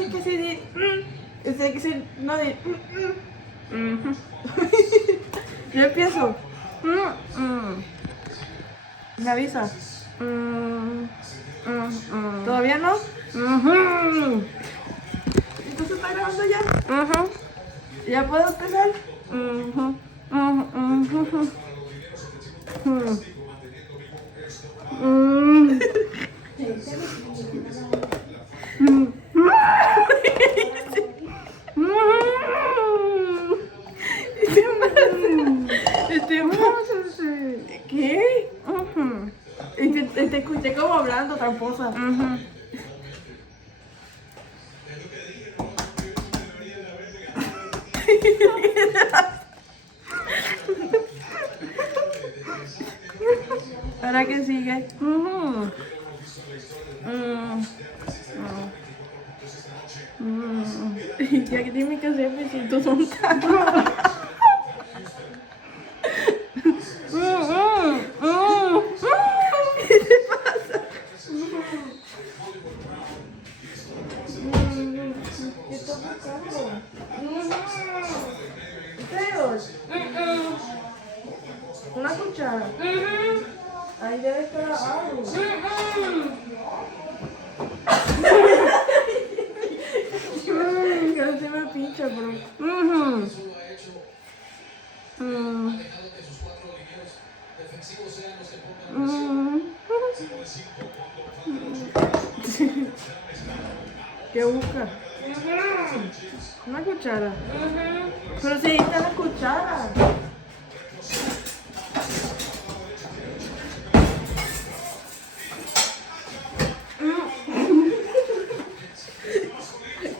decir que sí, y tiene que decir no de. Yo empiezo. ¿Me avisa? ¿Todavía no? ¿Entonces está grabando ya? ¿Ya puedo empezar? ¿Qué? Te escuché como hablando, tramposa. ¿Ahora qué sigue? Ya que dime qué hacer, me siento tonta. ¿Qué te pasa? ¿Qué estás buscando? ¿Dedos? ¿Una cuchara? Ahí debe estar algo. Que no se me pincha, bro. ¿Qué busca? Una cuchara. Pero si ahí está la cuchara.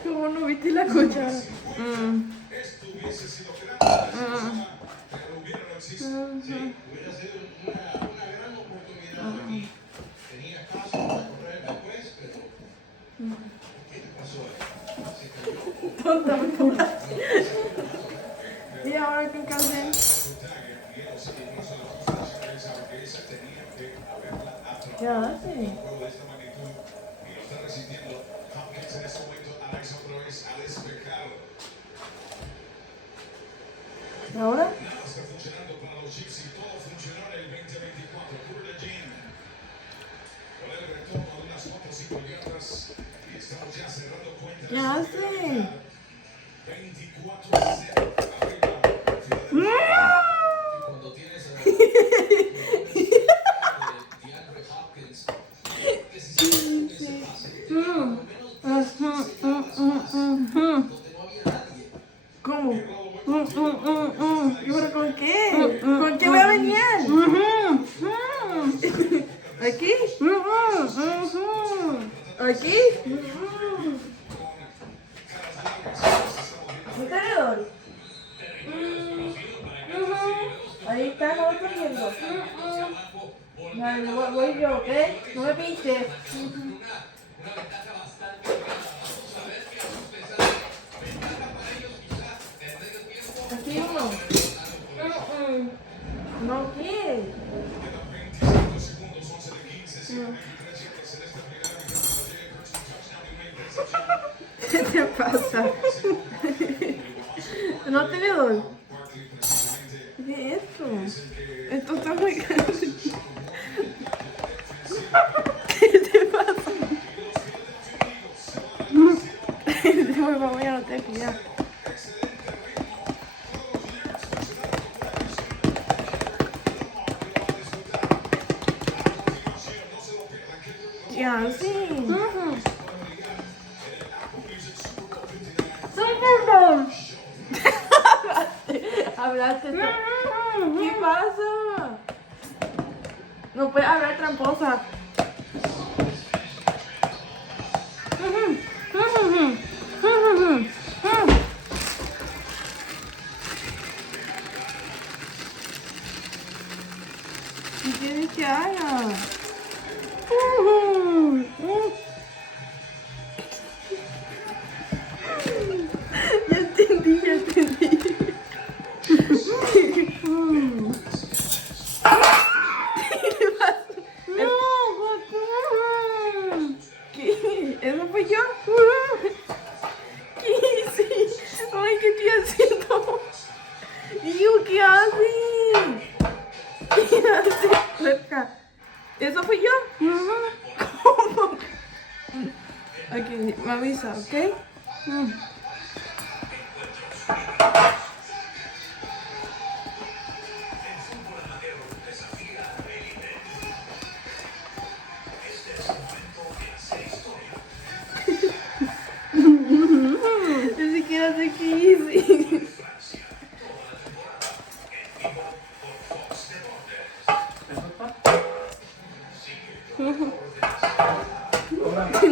¿Cómo no viste la cuchara? Tonta, me tonta. ¿Y ahora qué hacen? ¿Qué hace? ¿Ahora? ¿Qué hace? ¿Cómo? ¿Pero con qué? ¿Con qué voy a venir? ¿Aquí? ¿Aquí? ¿Un tenedor? Ahí está, no lo estoy viendo. Vale, voy yo, ¿ok? No me pinches. Aquí uno. No quiere. ¿Qué te pasa? ¿No tenedor? ¿Qué es esto? Esto está muy grande. ¿Qué te pasa? Vamos, ya no te aquí ya. Ya, sí. Hablaste. ¿Qué pasa? No puedes hablar, tramposa. ¿Qué quieres que haga? Ya entendí, ya entendí. Me avisa, ¿ok? Ni siquiera sé qué hice.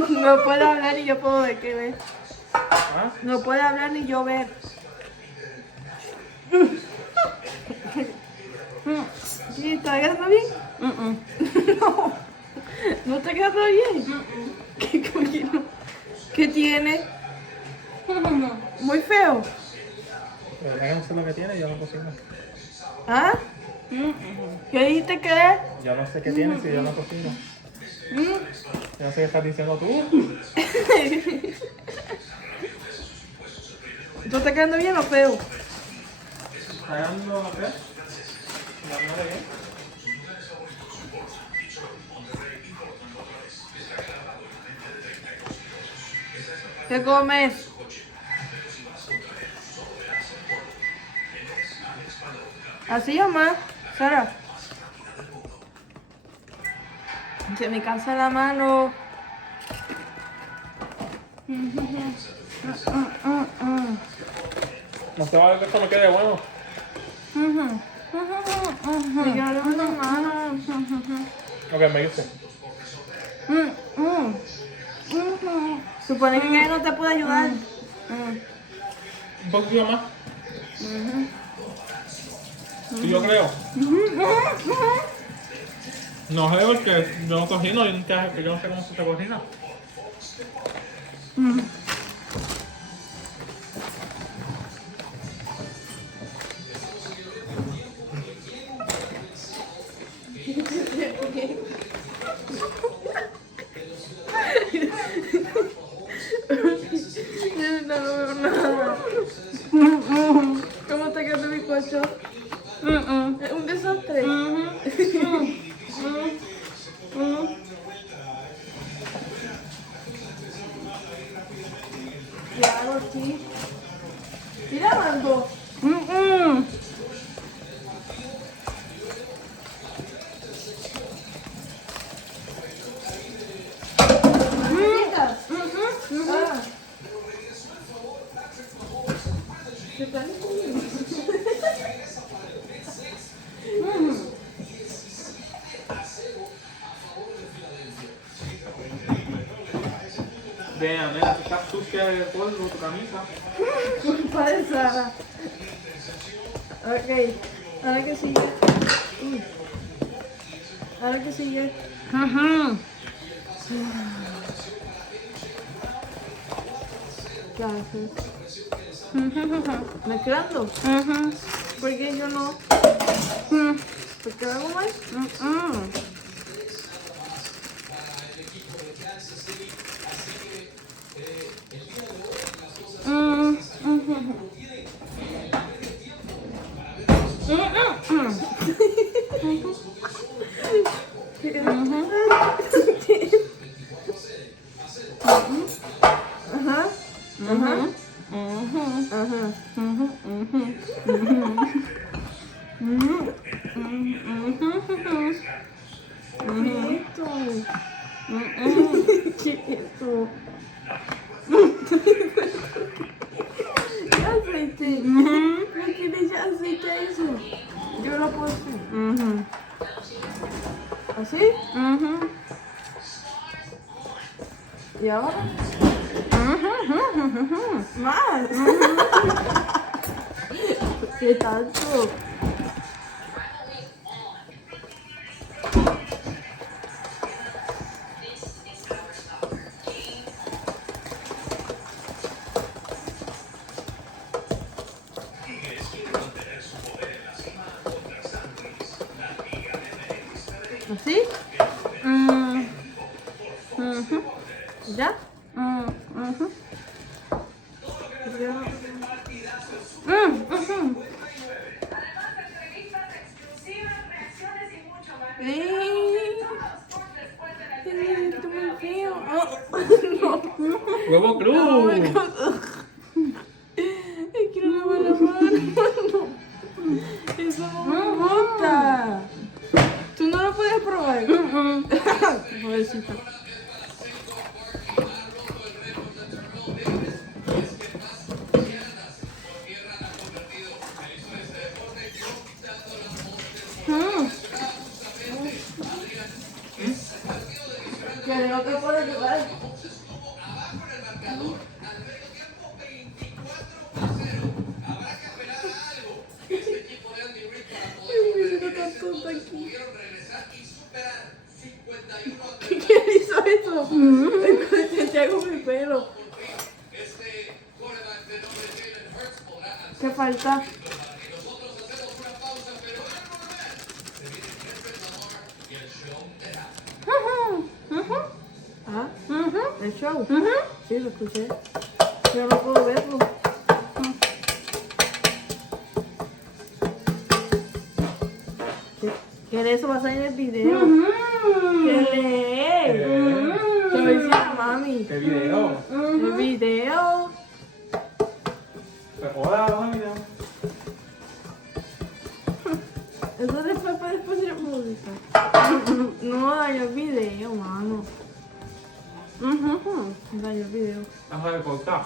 No puedo hablar y yo puedo ver qué ver. ¿Ah? No puede hablar ni yo ver. ¿Sí? ¿Está quedando bien? No. ¿No está quedando bien? ¿Qué tiene? Muy feo. Pero ya no sé lo que tiene, yo no cocino. ¿Ah? ¿Qué dijiste que es? Yo no sé qué tiene si yo no cocino. Yo no sé qué estás diciendo tú. ¿Esto está quedando bien o feo? ¿Está dando qué? ¿Dándole bien? ¿Qué comes? ¿Así mamá? Sara. Se me cansa la mano. No se vale que esto me quede bueno. Me quedaron en la mano. Ok, me dice. Supone que ella no te puede ayudar. Un poquito más. Y yo creo. No sé porque yo no cocino y yo no sé cómo se te cocina. No veo nada. ¿Cómo te quedó mi cocho? Es un desastre. ¿Qué hago aquí? ¿Estoy lavando? ¿Necesitas? Ah. ¿Qué tal? Vean, nena, tú estás sucia de polvo tu camisa. Culpa de Sara. Ok, ahora que sigue. Uy. Ahora que sigue. ¿Qué haces? ¿Mezclando? ¿Por qué yo no? ¿Por qué lo hago mal? Ajá. Ajá. Ajá. ¿Qué es esto? ¿Qué es esto? ¿Qué aceite? ¿Por qué le echas aceite a eso? Yo lo puedo hacer. ¿Así? ¿Y ahora? Más. ¿Qué tanto? ¿Así? ¿Ya? Esto es muy feo. No. Huevo Cruz. Es que no me la mano. Eso no me gusta. Tú no lo puedes probar. Pobrecito. Que no te puedes jugar. ¿Quién hizo eso? Te hago mi pelo. ¿Qué falta? ¿Ah? ¿El show? Sí, lo escuché. Pero no puedo verlo. ¿Qué eso va a salir en el video? ¿Qué lee? ¿Qué va a decir la mami? ¿Qué video? El video. Pues hola, mami. Eso después para después ir a música. No, dañó el video, mano. Dañó el video. Ajá, de cortar.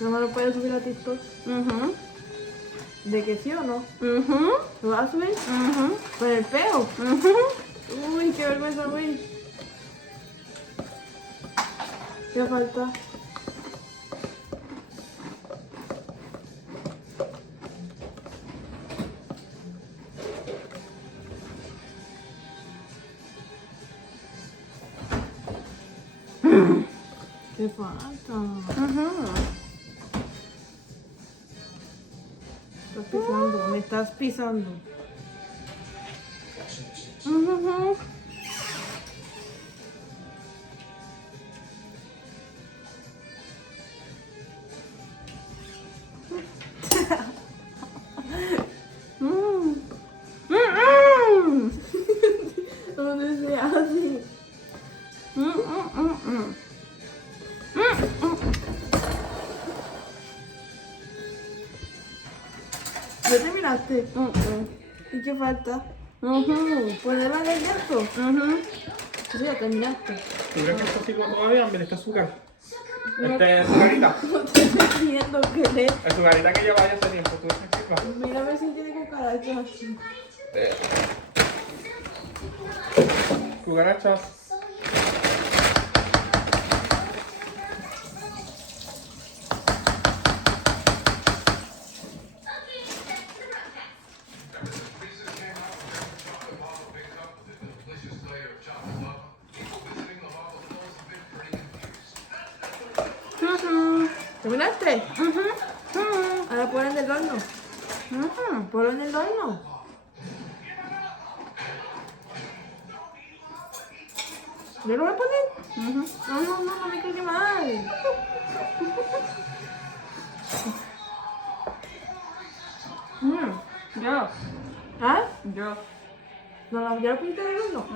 No me lo puedes subir a TikTok. ¿De que sí o no? ¿Lo vas a subir? ¿Con el peo? Uy, qué vergüenza, güey. ¿Qué falta? ¿Qué falta? Estás pisando, me estás pisando. ¿Dónde se hace? ¿Ya terminaste? ¿Y qué falta? ¿Ponerla en el gato? Sí, ya terminaste. ¿Tú crees que esto sigue todavía? Mira, este azúcar. Azucarita. No te estoy pidiendo que le... Azucarita que lleva ya hace tiempo. ¿Tú crees que sí? Mira a ver si tiene cucarachas aquí. Cucarachas. ¿Terminaste? Ahora ponlo en el horno. Ponlo en el horno. ¿Yo lo voy a poner? No me quede mal. Yo. ¿Ah? Yo. No, ¿ya lo pusiste en el horno?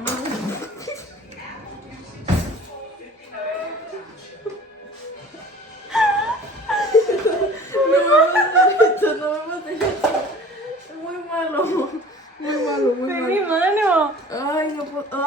No me mates esto. Muy malo. Muy malo, muy malo. ¡Mi mano! Ay, no puedo.